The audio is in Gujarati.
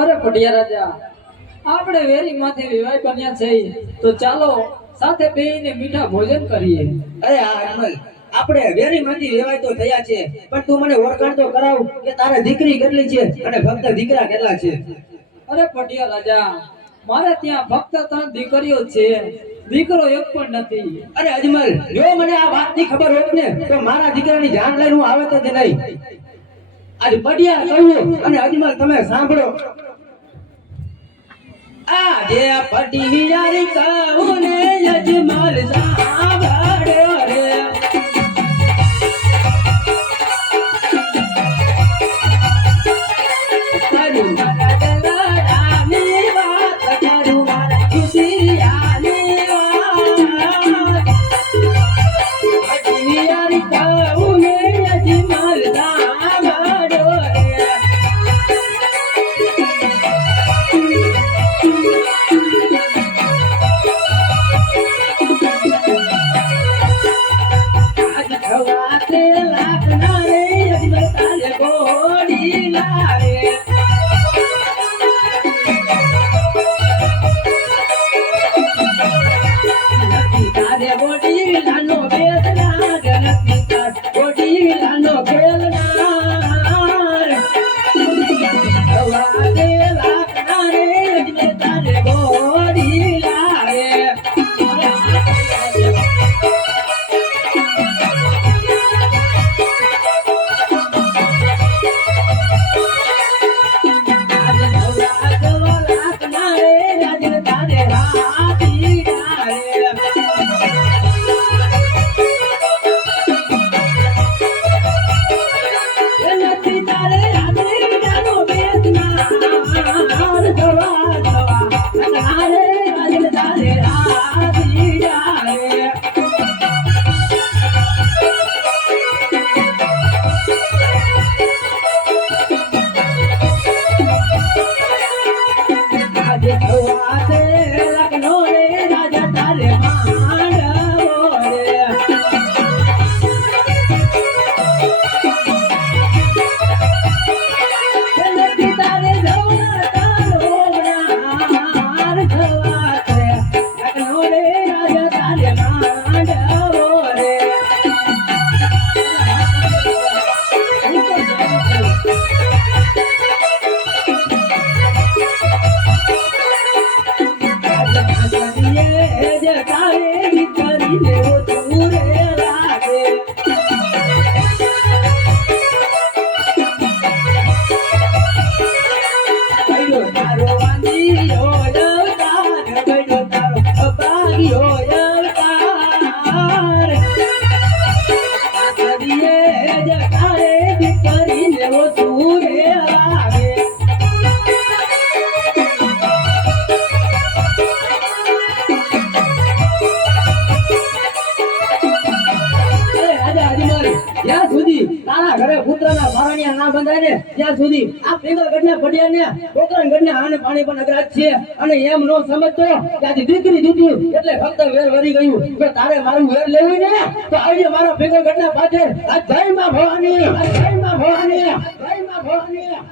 અરે પટિયા રાજા આપણે વેરી માંથી વિવાહ બન્યા છે તો ચાલો સાથે બેહીને મીઠા ભોજન કરીએ. અરે હા અજમલ આપણે વેરી માંથી લેવાય તો થયા છે પણ તું મને ઓળખાણ તો કરાવ કે તારે દીકરી કેટલી છે અને ફક્ત દીકરા કેટલા છે? અરે પટિયા રાજા મારે ત્યાં ફક્ત ત્રણ દીકરીઓ છે દીકરો એક પણ નથી. અરે અજમલ જો મને આ વાતની ખબર હોત ને તો મારા દીકરાની જાન લઈને હું આવે તો તે નહીં. આજ પટિયા કહ્યું અને અજમલ તમે સાંભળો. આજે પટિયારી કહું ને અજમલ સાંભળ્યો. રે કરું મારા દલાલાની વાત, કરું મારા લાગે તારા ઘરે પુત્રના મહારાણીયા ના બંધાય ને ત્યાં સુધી આ પિંગલગઢના પડિયાને કોકરણગઢના આને પાણી પણ અગ્રાજ છે અને એમ નો સમજતો આજે દીકરી દીધી એટલે ફક્ત વેર વરી ગયું કે તારે મારું વેર લેવું ને તો આજે મારા પિંગલગઢના પાછળ આ જય માં ભવાની આ જય માં ભવાની જય માં ભવાની